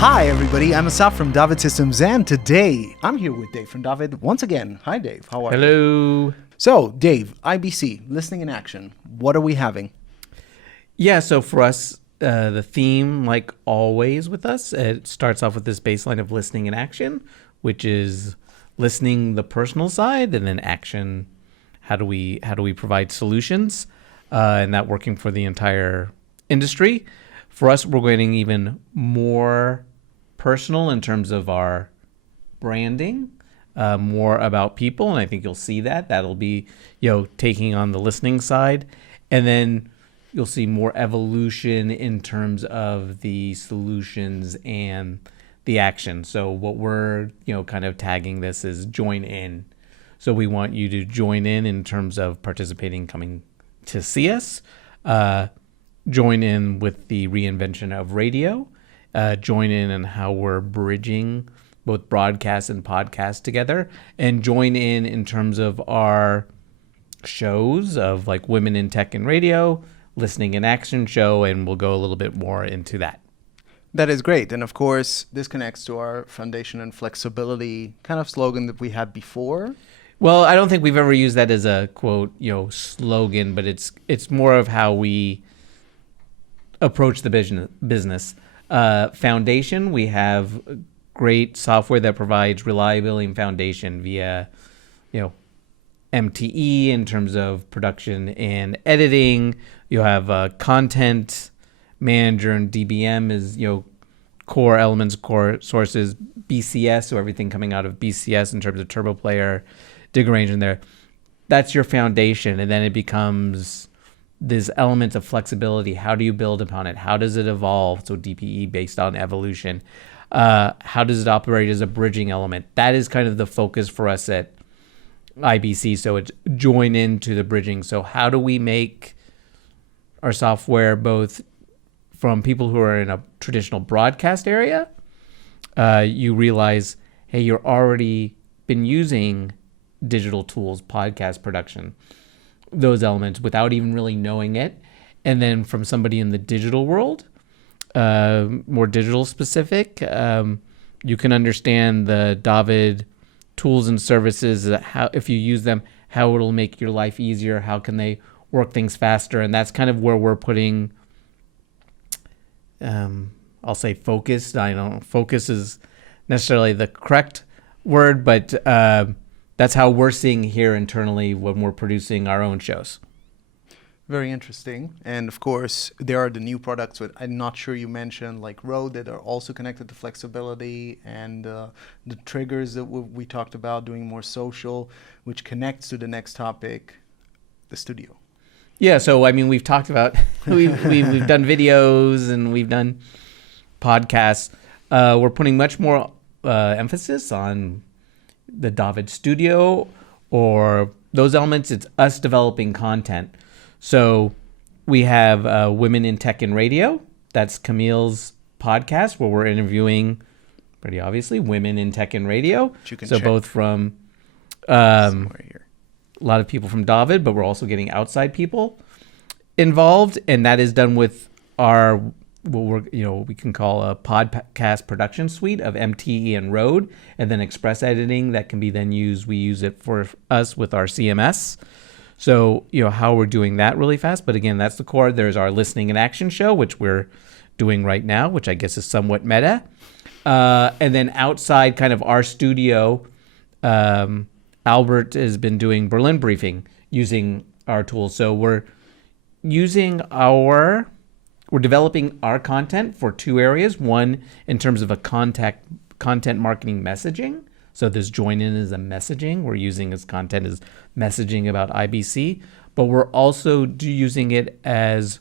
Hi everybody, I'm Asaf from David Systems, and today I'm here with Dave from David once again. Hi Dave, how are you? Hello. So Dave, IBC, Listening in Action, what are we having? Yeah, so for us, the theme, like always with us, it starts off with this baseline of listening in action, which is listening the personal side, and then action, how do we provide solutions, and that working for the entire industry. For us, we're getting even more personal in terms of our branding, more about people, and I think you'll see that. That'll be, taking on the listening side, and then you'll see more evolution in terms of the solutions and the action. So what we're, kind of tagging this is join in. So we want you to join in terms of participating, coming to see us, join in with the reinvention of radio, join in how we're bridging both broadcast and podcast together, and join in terms of our shows of like Women in Tech and Radio, Listening in Action show, and we'll go a little bit more into that. That is great. And of course, this connects to our foundation and flexibility kind of slogan that we had before. Well, I don't think we've ever used that as a quote, slogan, but it's more of how we approach the business. Foundation, we have great software that provides reliability and foundation via, MTE in terms of production and editing. You have content manager, and DBM is, core elements, core sources, BCS, so everything coming out of BCS in terms of Turbo Player, Dig Arrange in there. That's your foundation, and then it becomes these elements of flexibility. How do you build upon it? How does it evolve? So DPE based on evolution. How does it operate as a bridging element? That is kind of the focus for us at IBC. So it's join into the bridging. So how do we make our software both from people who are in a traditional broadcast area? You realize, hey, you're already been using digital tools, podcast production, those elements without even really knowing it. And then from somebody in the digital world, more digital specific, you can understand the David tools and services, how if you use them, how it'll make your life easier, how can they work things faster. And that's kind of where we're putting, I'll say focused. I don't know, focus is necessarily the correct word, but that's how we're seeing here internally when we're producing our own shows. Very interesting. And of course, there are the new products that I'm not sure you mentioned, like Rode, that are also connected to flexibility, and the triggers that we talked about, doing more social, which connects to the next topic, the studio. Yeah, so I mean, we've talked about, we've done videos and we've done podcasts. We're putting much more emphasis on the David Studio or those elements. It's us developing content. So we have Women in Tech and Radio. That's Camille's podcast where we're interviewing, pretty obviously, women in tech and radio. So both from somewhere here. A lot of people from David, but we're also getting outside people involved, and that is done with our what we can call a podcast production suite of MTE and Rode, and then express editing that can be then used. We use it for us with our CMS. So how we're doing that really fast, but again, that's the core. There's our Listening in Action show, which we're doing right now, which I guess is somewhat meta, and then outside kind of our studio. Albert has been doing Berlin briefing using our tools. So we're developing our content for two areas. One, in terms of a content marketing messaging. So this join in is a messaging. We're using as content as messaging about IBC, but we're also using it as,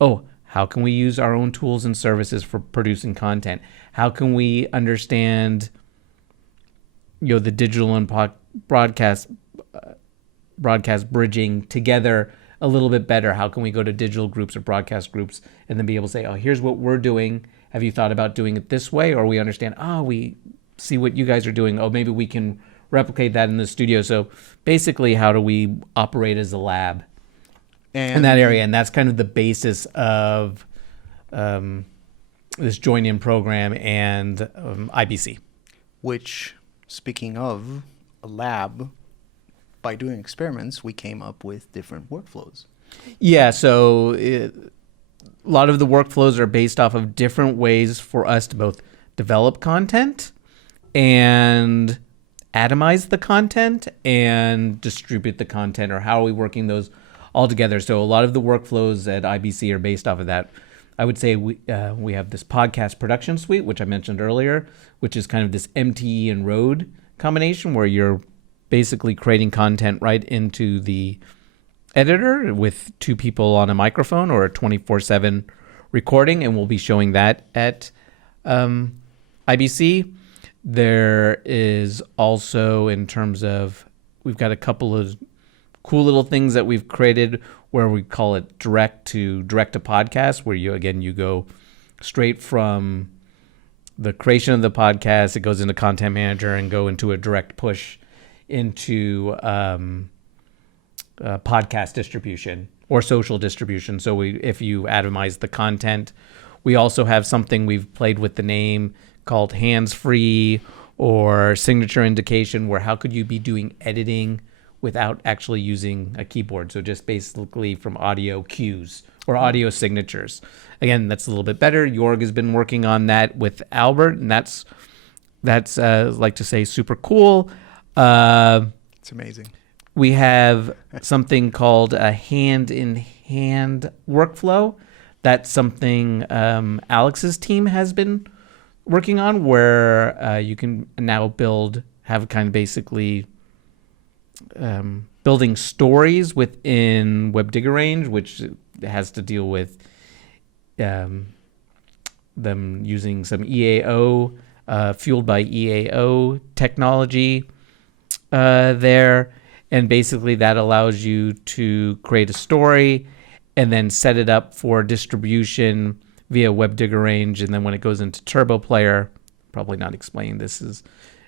how can we use our own tools and services for producing content? How can we understand the digital and broadcast bridging together a little bit better? How can we go to digital groups or broadcast groups and then be able to say, here's what we're doing. Have you thought about doing it this way? Or we understand, we see what you guys are doing. Maybe we can replicate that in the studio. So basically, how do we operate as a lab in that area? And that's kind of the basis of this join-in program and IBC. Which, speaking of a lab, by doing experiments, we came up with different workflows. Yeah, so a lot of the workflows are based off of different ways for us to both develop content and atomize the content and distribute the content, or how are we working those all together. So a lot of the workflows at IBC are based off of that. I would say we have this podcast production suite, which I mentioned earlier, which is kind of this MTE and Rode combination where you're basically creating content right into the editor with two people on a microphone or a 24/7 recording, and we'll be showing that at IBC. There is also, in terms of, we've got a couple of cool little things that we've created where we call it direct to podcast, where you go straight from the creation of the podcast, it goes into Content Manager and go into a direct push into podcast distribution or social distribution. So if you atomize the content, we also have something we've played with the name called hands-free or signature indication, where how could you be doing editing without actually using a keyboard? So just basically from audio cues or audio signatures. Again, that's a little bit better. Jorg has been working on that with Albert, and that's like to say, super cool. It's amazing. We have something called a hand-in-hand workflow. That's something Alex's team has been working on, where you can now have kind of basically building stories within WebDigger Range, which has to deal with them using some EAO, fueled by EAO technology there. And basically that allows you to create a story and then set it up for distribution via WebDigger Range. And then when it goes into Turbo Player, probably not explaining this is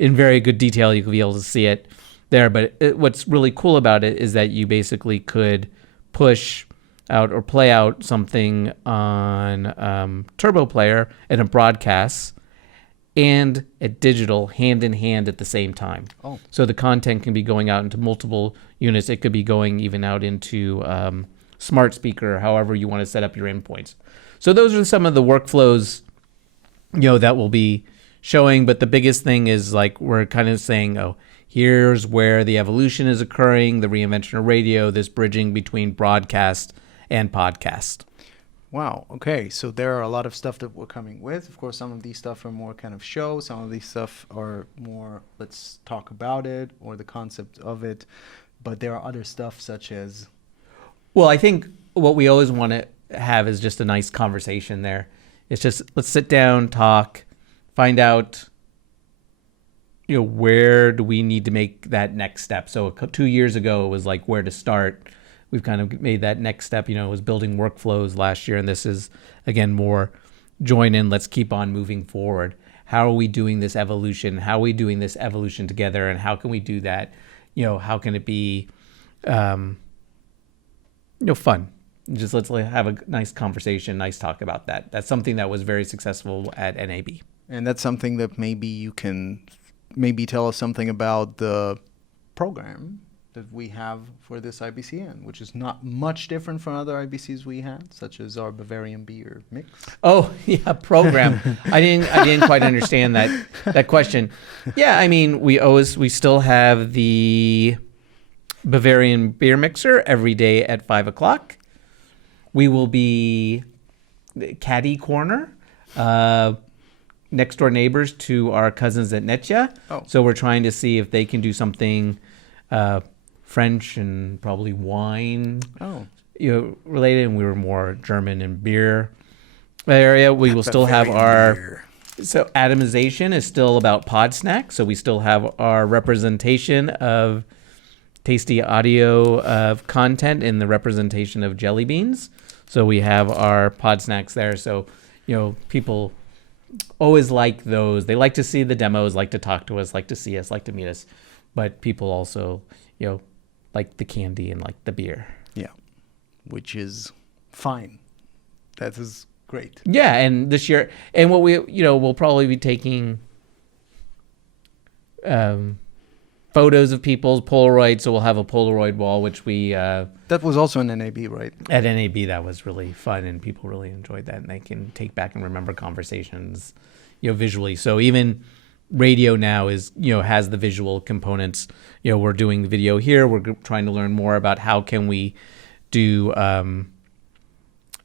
in very good detail, you could be able to see it there. But what's really cool about it is that you basically could push out or play out something on Turbo Player in a broadcast and a digital hand in hand at the same time. Oh. So the content can be going out into multiple units. It could be going even out into smart speaker, however you want to set up your endpoints. So those are some of the workflows, that we'll be showing. But the biggest thing is, like, we're kind of saying, here's where the evolution is occurring, the reinvention of radio, this bridging between broadcast and podcast. Wow. Okay. So there are a lot of stuff that we're coming with. Of course, some of these stuff are more kind of show. Some of these stuff are more, let's talk about it or the concept of it. But there are other stuff such as... Well, I think what we always want to have is just a nice conversation there. It's just, let's sit down, talk, find out, where do we need to make that next step? So 2 years ago, it was like where to start. We've kind of made that next step, it was building workflows last year. And this is, again, more join in. Let's keep on moving forward. How are we doing this evolution? How are we doing this evolution together? And how can we do that? How can it be, fun? Just let's have a nice conversation, nice talk about that. That's something that was very successful at NAB. And that's something that maybe you can tell us something about the program that we have for this IBCN, which is not much different from other IBCs we had, such as our Bavarian beer mix. Oh, yeah, program. I didn't quite understand that question. Yeah, I mean, we still have the Bavarian beer mixer every day at 5:00. We will be Caddy Corner, next door neighbors to our cousins at Netja. Oh. So we're trying to see if they can do something French and probably wine related, and we were more German and beer area. We will still have our so atomization is still about pod snack. So we still have our representation of tasty audio of content in the representation of jelly beans. So we have our pod snacks there. So people always like those. They like to see the demos, like to talk to us, like to see us, like to meet us. But people also, like the candy and like the beer. Yeah, which is fine. That is Great. Yeah, and this year, and what we, we'll probably be taking photos of people's Polaroid. So we'll have a Polaroid wall, which we That was also an NAB, right? at NAB, that was really fun, and people really enjoyed that, and they can take back and remember conversations, visually. So even radio now is, has the visual components. We're doing the video here. We're trying to learn more about how can we do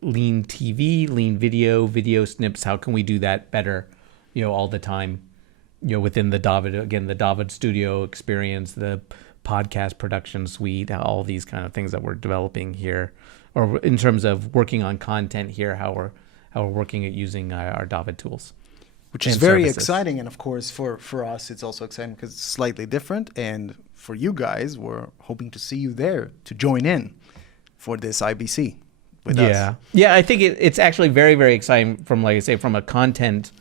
lean TV, lean video snips. How can we do that better, all the time, within the David studio experience, the podcast production suite, all these kind of things that we're developing here, or in terms of working on content here, how we're working at using our David tools. Which is very exciting. And of course, for us, it's also exciting because it's slightly different. And for you guys, we're hoping to see you there to join in for this IBC with us. Yeah, I think it's actually very, very exciting from, like I say, from a content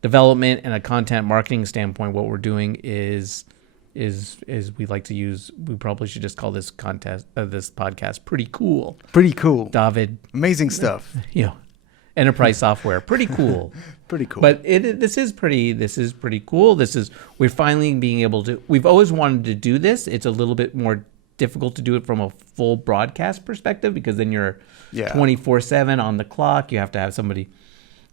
development and a content marketing standpoint. What we're doing is we like to use, we probably should just call this this podcast Pretty Cool. Pretty cool. David. Amazing stuff. Enterprise software. Pretty cool. Pretty cool. But this is pretty cool. We're finally being able to, we've always wanted to do this. It's a little bit more difficult to do it from a full broadcast perspective, because then you're 24/7 on the clock. You have to have somebody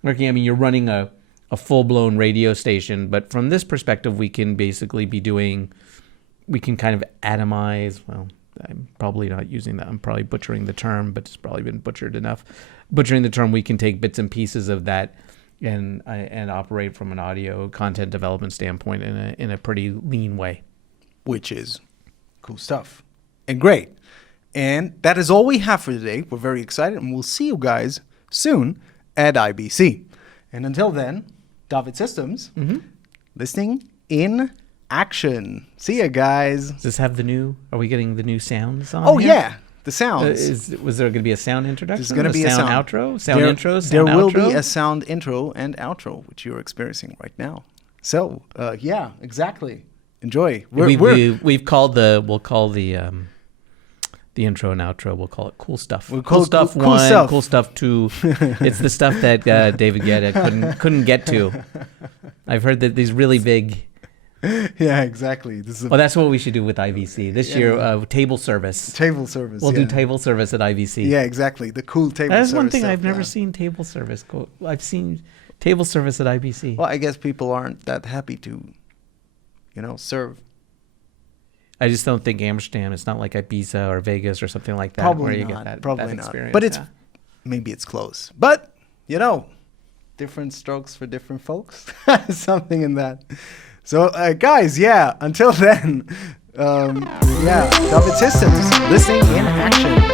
working. I mean, you're running a full-blown radio station, but from this perspective, we can basically we can kind of atomize, well, I'm probably not using that. I'm probably butchering the term, but it's probably been butchered enough. Butchering the term, we can take bits and pieces of that and operate from an audio content development standpoint in a pretty lean way. Which is cool stuff. And great. And that is all we have for today. We're very excited, and we'll see you guys soon at IBC. And until then, David Systems, listening in action. See ya, guys. Does this have are we getting the new sounds on? Oh, here? yeah. The sounds. Was there going to be a sound introduction? There's going to be a sound outro? Sound intro? Sound there will outro? be a sound intro and outro, which you're experiencing right now. So, yeah, exactly. Enjoy. We'll call the intro and outro, we'll call it Cool Stuff. Cool Stuff cool 1, stuff. Cool Stuff 2. It's the stuff that David Guetta couldn't get to. I've heard that these really big... Yeah, exactly. That's what we should do with IBC. This year, table service. Table service, We'll do table service at IBC. Yeah, exactly. The cool table service. That's one thing stuff, I've never seen table service. I've seen table service at IBC. Well, I guess people aren't that happy to, serve. I just don't think Amsterdam. It's not like Ibiza or Vegas or something like that. Probably where you not. Get that, Probably that not. experience. But maybe it's close. But different strokes for different folks. Something in that. So, guys, until then, David Systems, listening in action.